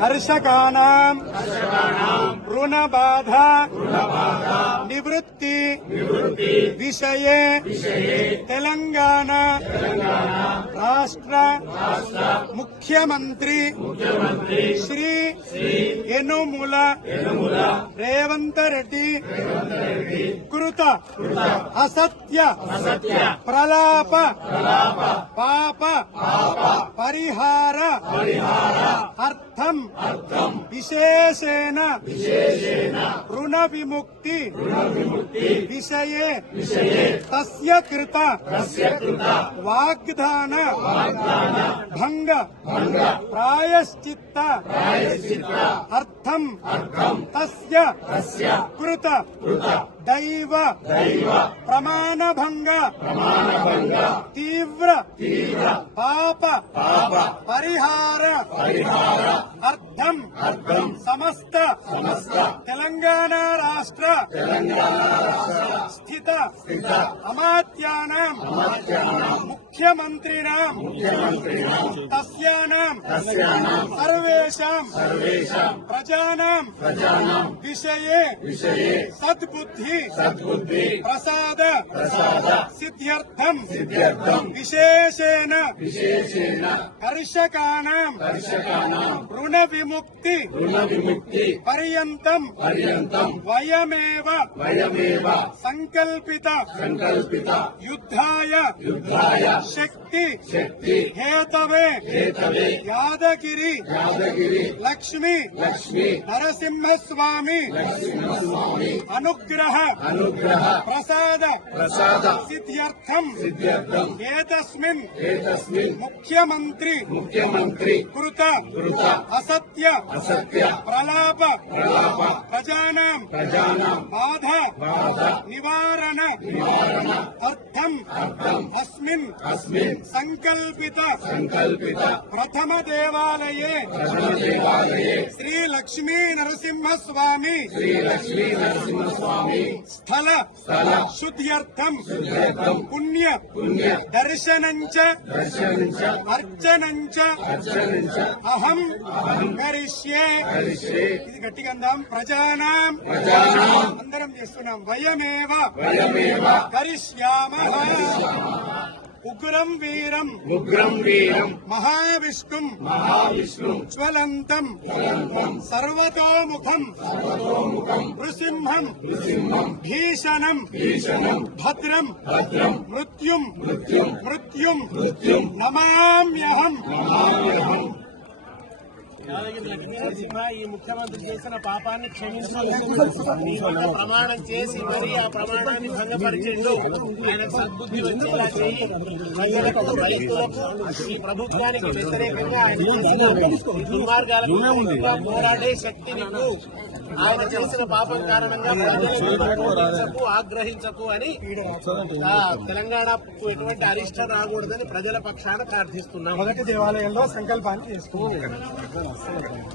హర్షకానాం రుణబాధ నివృత్తి విషయే తెలంగాణ రాష్ట్ర ముఖ్యమంత్రి శ్రీ యనుమల రేవంత్ రెడ్డి కృత అసత్య ప్రలాప పాప పరిహార అర్థం విశేషేణ రుణ విముక్తి విషయే తస్య కృత వాగ్దాన భంగ ప్రాయశ్చిత్త అర్థం తస్య కృత దైవ ప్రమాణభంగ తీవ్ర పాప పరిహార అర్థం సమస్త తెలంగాణ రాష్ట్ర స్థిత అమాత్యానాం ముఖ్యమంత్రిణాం తస్యానాం సర్వేషాం ప్రజానాం విషయే సద్బుద్ధి ప్రసాద సిద్ధ్యర్థం విశేషేణ కర్షకానాం రుణ విముక్తి పర్యంతం వయమేవ సంకల్పిత యుద్ధాయ శక్తి హేతవే యాదగిరి లక్ష్మీ నరసింహస్వామి అనుగ్రహ ప్రసాద సిద్ధ్యర్థం ఏతస్మిన్ ముఖ్యమంత్రి కృత అసత్య ప్రలాప ప్రజానాం బాధ నివారణ అర్థం అస్మిన్ సంకల్పిత ప్రథమ దేవాలయే శ్రీ లక్ష్మీ నరసింహస్వామి స్థల శుద్ధ్యర్థం పుణ్య దర్శనంచ అర్చనంచ అహం కరిష్యే. ఇది గట్టిగా అందాం. ప్రజానాం అందరం చేస్తున్నాం. వయమేవ కరిష్యామః. ఉగ్రం వీరం మహావిష్ణుం జ్వలంతం సర్వతోముఖం నృసింహం భీషణం భద్రం మృత్యుం నమామ్యహం. యాదగిరి లక్ష్మీనరసింహ ఈ ముఖ్యమంత్రి చేసిన పాపాన్ని క్షమించాలని ప్రమాణం చేసి మరి ఆ ప్రమాణాన్ని భంగపరిచిండు. ఆయన సద్బుద్ధి వచ్చేలా చేయి. ప్రజలకు రైతులకు ఈ ప్రభుత్వానికి వ్యతిరేకంగా ఆయన చేసిన దుర్మార్గాలకు పోరాడే శక్తి నీకు. ఆయన చేసిన పాపం కారణంగా ప్రజలకు ఆగ్రహించకు అని తెలంగాణకు ఎటువంటి అరిష్టం రాకూడదని ప్రజల పక్షాన ప్రార్థిస్తున్నాం. మొదటి దేవాలయంలో సంకల్పాన్ని చేసుకున్నాం.